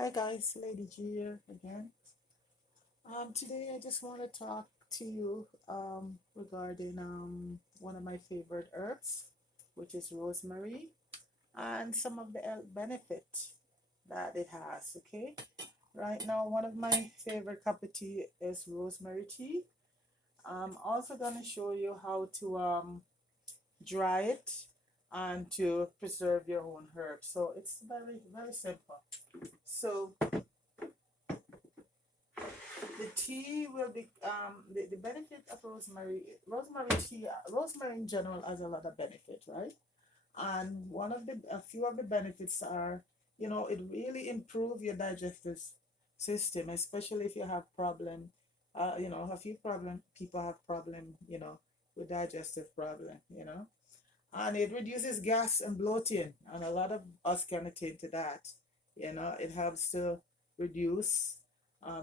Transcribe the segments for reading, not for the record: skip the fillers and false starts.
Hi guys, Lady G here again. Today I just want to talk to you regarding one of my favorite herbs, which is rosemary, and some of the health benefit that it has. Okay, right now one of my favorite cup of tea is rosemary tea. I'm also gonna show you how to dry it and to preserve your own herbs. So it's very simple. So the tea will be the benefit of rosemary tea, rosemary in general has a lot of benefit, right? And a few of the benefits are, it really improve your digestive system, especially if you have problem. A few problem people have problem, with digestive problem, and it reduces gas and bloating, and a lot of us can attend to that. It helps to reduce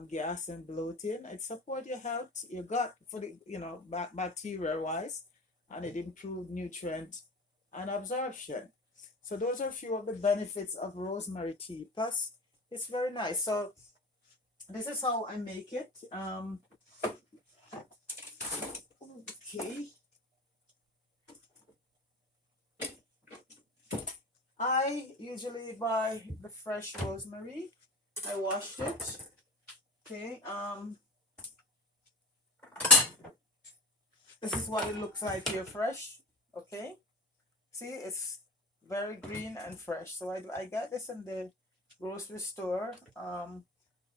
gas and bloating. It support your health, your gut for the bacteria wise, and it improve nutrient and absorption. So those are a few of the benefits of rosemary tea. Plus, it's very nice. So this is how I make it. Okay, I usually buy the fresh rosemary. I washed it. Okay, this is what it looks like here fresh. Okay, see, it's very green and fresh. So I got this in the grocery store,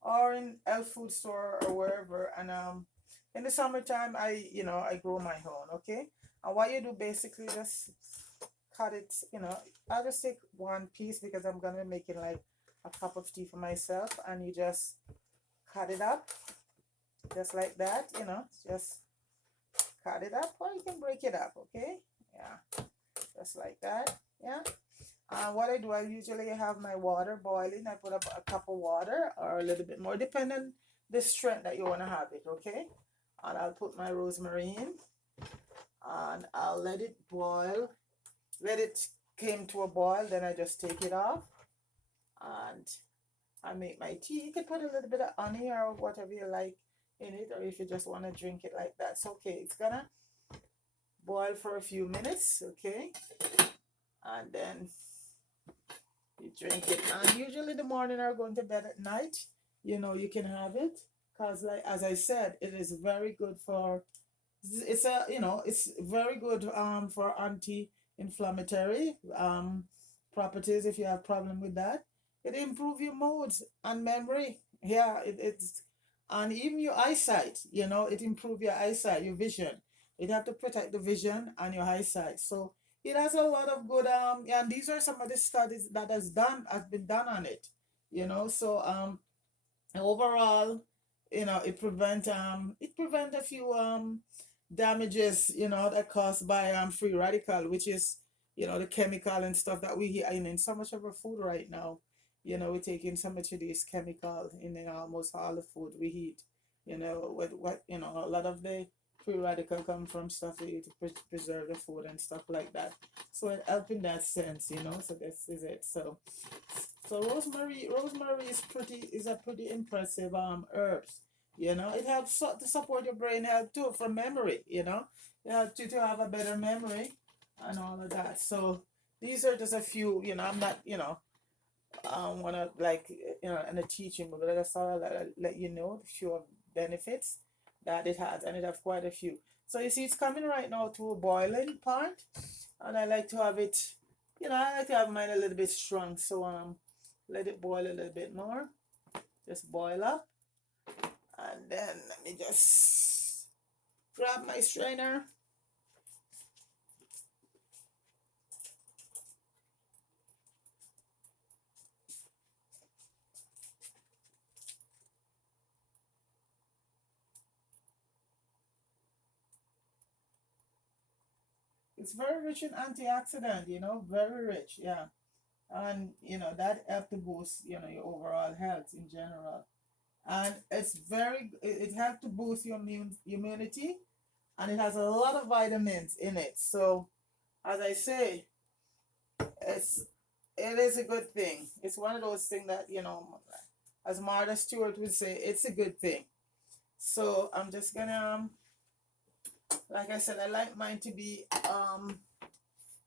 or in health food store or wherever. And in the summertime, I grow my own. Okay, and what you do basically just cut it. I'll just take one piece because I'm gonna be making like a cup of tea for myself, and you just cut it up just like that. Just cut it up, or you can break it up. Okay, yeah, just like that. Yeah. What I do, I usually have my water boiling. I put up a cup of water or a little bit more, depending the strength that you want to have it. Okay, and I'll put my rosemary in, and I'll let it boil. Let it came to a boil, then I just take it off, and I make my tea. You can put a little bit of honey or whatever you like in it, or if you just want to drink it like that, it's okay. It's gonna boil for a few minutes. Okay, and then you drink it. And usually the morning or going to bed at night, you can have it, because like as I said, it is very good for, it's very good for anti-inflammatory properties. If you have problem with that, it improve your moods and memory. Yeah, it's, and even your eyesight, it improve your eyesight, your vision. It have to protect the vision and your eyesight. So it has a lot of good yeah, and these are some of the studies that has been done on it. So overall, it prevent a few damages, that caused by free radical, which is, the chemical and stuff that we hear in so much of our food right now. We're taking so much of these chemical in almost all the food we eat. What a lot of the free radical come from stuff we eat to preserve the food and stuff like that. So it help in that sense. So this is it. So rosemary is a pretty impressive herbs. It helps to support your brain health too, for memory. It helps you to have a better memory and all of that. So these are just a few. I'm not, wanna, like, in a teaching, but I just thought I'd let you know the few of benefits that it has, and it has quite a few. So you see, it's coming right now to a boiling point, and I like to have it. I like to have mine a little bit strong. So let it boil a little bit more. Just boil up, and then let me just grab my strainer. It's very rich in antioxidant, very rich, yeah. And that help to boost, your overall health in general. And it helps to boost your immunity, and it has a lot of vitamins in it. So as I say, it's it is a good thing. It's one of those things that, as Martha Stewart would say, it's a good thing. So I'm just gonna, like I said, I like mine to be,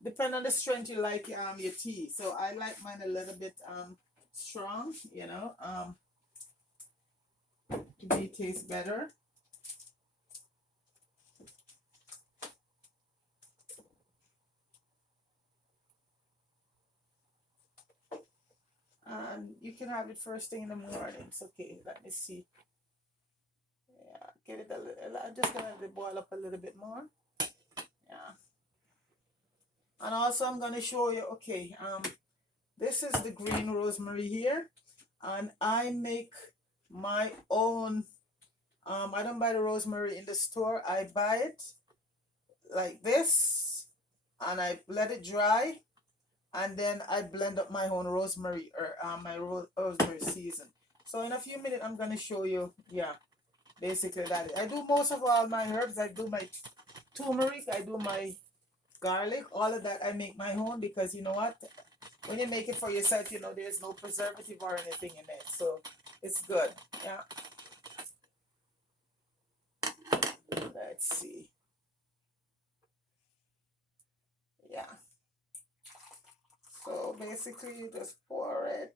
depend on the strength you like your tea. So I like mine a little bit strong, you know, to be taste better. And you can have it first thing in the morning. It's okay. Let me see. Yeah, get it a little. I'm just gonna let it boil up a little bit more. Yeah. And also I'm gonna show you. Okay. This is the green rosemary here, and I make my own. I don't buy the rosemary in the store. I buy it like this, and I let it dry, and then I blend up my own rosemary or my rosemary season. So in a few minutes, I'm gonna show you. Yeah, basically that. I do most of all my herbs. I do my turmeric. I do my garlic. All of that I make my own, because you know what? When you make it for yourself, you know there's no preservative or anything in it, so it's good. Yeah. Let's see. Yeah. So basically, you just pour it.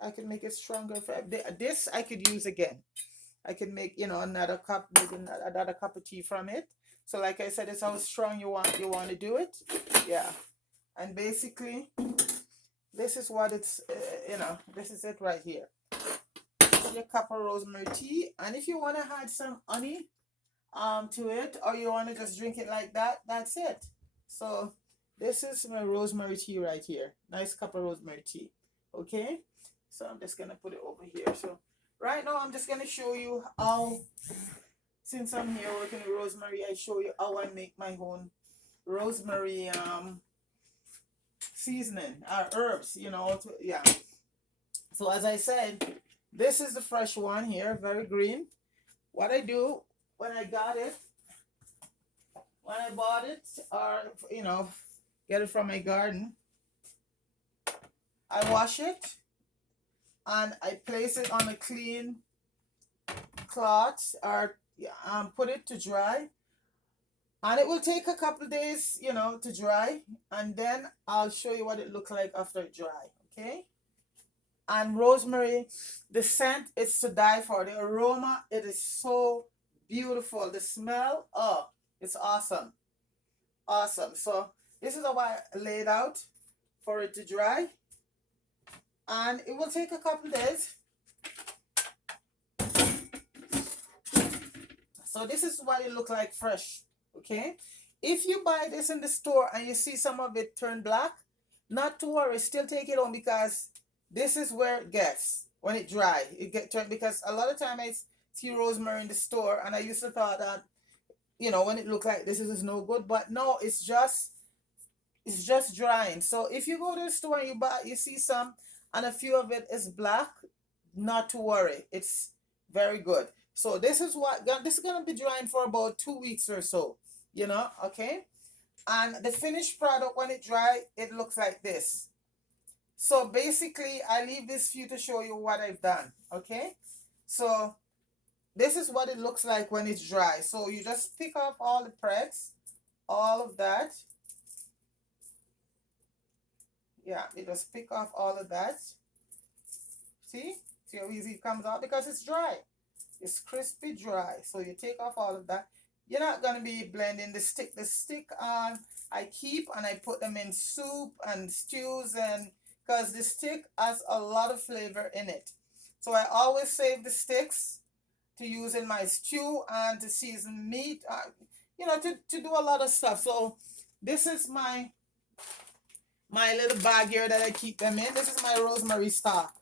I can make it stronger. For this, I could use again. I can make, you know, another cup, maybe another cup of tea from it. So like I said, it's how strong you want to do it. Yeah. And basically, this is what it's, you know, this is it right here. This is your cup of rosemary tea. And if you want to add some honey to it, or you want to just drink it like that, that's it. So this is my rosemary tea right here. Nice cup of rosemary tea. Okay. So I'm just going to put it over here. So right now, I'm just going to show you how, since I'm here working with rosemary, I show you how I make my own rosemary seasoning, herbs, you know, yeah. So as I said, this is the fresh one here, very green. What I do when I got it, when I bought it, or, you know, get it from my garden, I wash it and I place it on a clean cloth, or put it to dry, and it will take a couple days, you know, to dry, and then I'll show you what it looks like after it dry. Okay. And rosemary, the scent is to die for. The aroma, it is so beautiful. The smell, oh, it's awesome. Awesome. So this is how I laid out for it to dry, and it will take a couple days. So this is what it looks like fresh. Okay. If you buy this in the store and you see some of it turn black, not to worry, still take it home, because this is where it gets when it dry. It get turned, because a lot of time I see rosemary in the store, and I used to thought that, you know, when it look like this is no good, but no, it's just drying. So if you go to the store and you see some and a few of it is black, not to worry, it's very good. So this is gonna be drying for about 2 weeks or so, you know. Okay. And the finished product, when it dry, it looks like this. So basically, I leave this for you to show you what I've done. Okay. So this is what it looks like when it's dry. So you just pick off all the press, all of that. Yeah, you just pick off all of that. See how easy it comes out, because it's dry. It's crispy dry. So you take off all of that. You're not going to be blending the stick. The stick I keep, and I put them in soup and stews, and because the stick has a lot of flavor in it. So I always save the sticks to use in my stew and to season meat, you know, to do a lot of stuff. So this is my little bag here that I keep them in. This is my rosemary stock,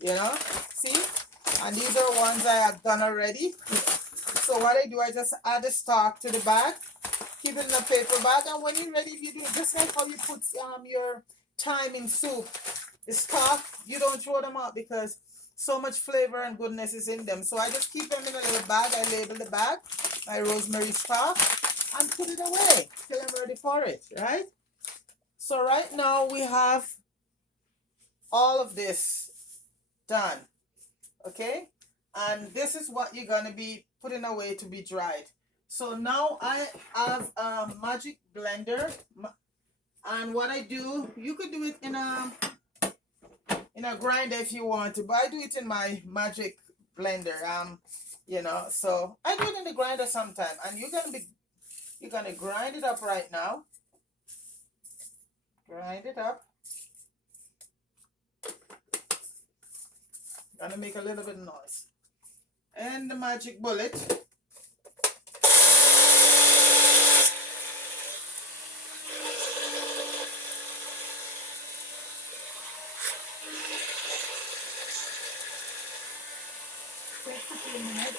you know, see? And these are ones I have done already. So what I do, I just add the stock to the bag, keep it in a paper bag, and when you're ready, you do it just like how you put your thyme in soup. The stock, you don't throw them out, because so much flavor and goodness is in them. So I just keep them in a little bag. I label the bag, my rosemary stock. and put it away till I'm ready for it, right? So right now we have all of this done, okay? And this is what you're gonna be putting away to be dried. So now I have a magic blender, and what I do, you could do it in a grinder if you want to, but I do it in my magic blender. So I do it in the grinder sometime, and you're gonna grind it up right now. Grind it up. Gonna make a little bit of noise. And the magic bullet. Takes a few minutes.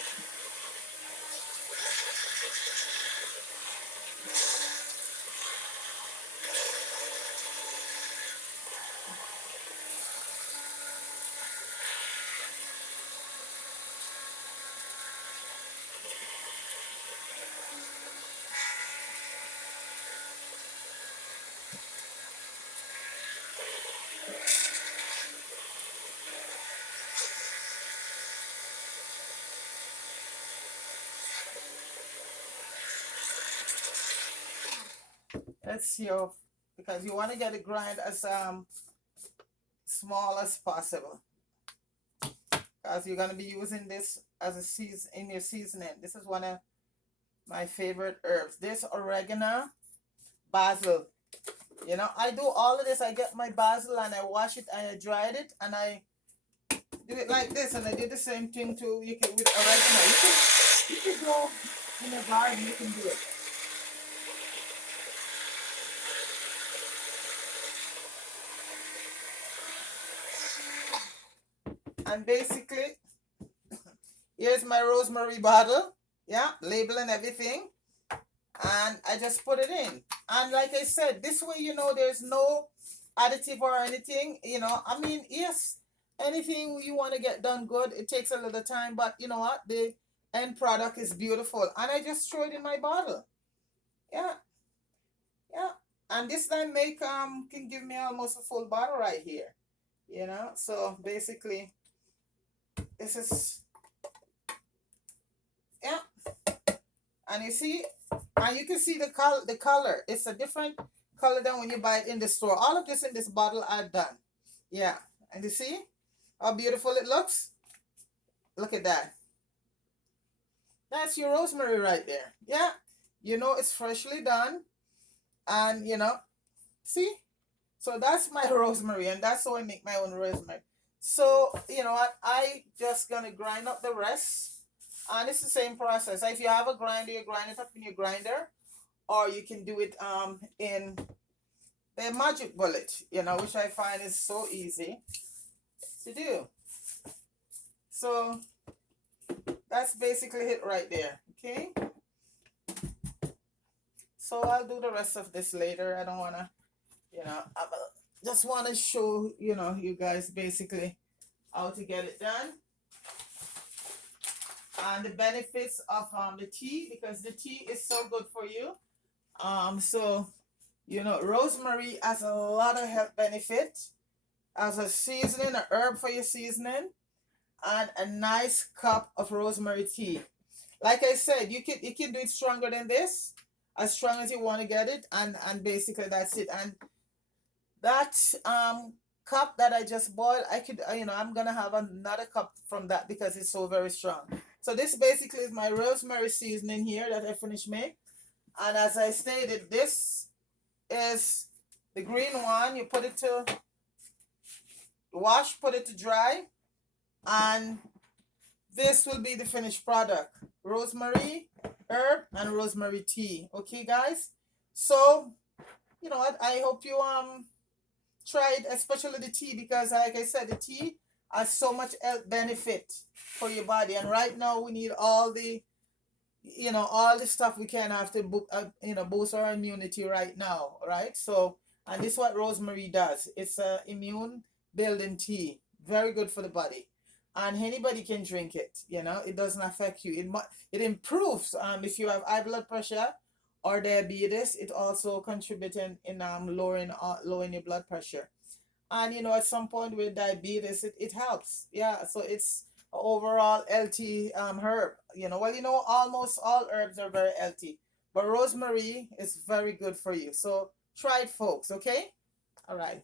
Let's see how, because you want to get it grind as small as possible, because you're gonna be using this as a season in your seasoning. This is one of my favorite herbs. This oregano, basil. You know, I do all of this. I get my basil and I wash it and I dried it and I do it like this. And I did the same thing too. You can with oregano. You can go in the garden. You can do it. And basically, here's my rosemary bottle. Yeah, label and everything. And I just put it in. And like I said, this way, you know, there's no additive or anything. You know, I mean, yes, anything you want to get done good, it takes a little time. But you know what? The end product is beautiful. And I just throw it in my bottle. Yeah, yeah. And this time make can give me almost a full bottle right here. You know, so basically, this is, yeah. And you see, and you can see the color. It's a different color than when you buy it in the store. All of this in this bottle are done. Yeah. And you see how beautiful it looks? Look at that. That's your rosemary right there. Yeah. You know it's freshly done. And you know, see? So that's my rosemary, and that's how I make my own rosemary. So, you know what? I just gonna grind up the rest. And it's the same process. If you have a grinder, you grind it up in your grinder, or you can do it in the magic bullet, you know, which I find is so easy to do. So that's basically it right there. Okay. So I'll do the rest of this later. I don't wanna, you know, I just wanna show, you know, you guys basically how to get it done. And the benefits of the tea, because the tea is so good for you. So you know, rosemary has a lot of health benefits as a seasoning, a herb for your seasoning, and a nice cup of rosemary tea. Like I said, you can do it stronger than this, as strong as you want to get it, and basically that's it. And that cup that I just boiled, I could you know, I'm gonna have another cup from that because it's so very strong. So this basically is my rosemary seasoning here that I finished make. And as I stated, this is the green one. You put it to wash, put it to dry, and this will be the finished product. Rosemary herb and rosemary tea. Okay, guys? So, you know what? I hope you try it, especially the tea, because like I said, the tea has so much health benefit for your body. And right now we need all the, you know, all the stuff we can have to you know, boost our immunity right now, right? So, and this is what rosemary does. It's a immune building tea, very good for the body, and anybody can drink it. You know, it doesn't affect you. It improves if you have high blood pressure or diabetes. It also contributing in lowering your blood pressure. And at some point with diabetes, it helps. Yeah, so it's a overall healthy herb. Well, almost all herbs are very healthy, but rosemary is very good for you. So try it, folks. Okay. All right.